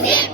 Museum.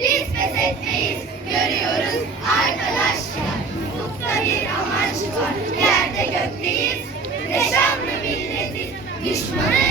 Biz pes etmeyiz, görüyoruz arkadaşlar. Ufukta bir amaç var, yerde gökteyiz. Neşanlı milletiz, düşmanı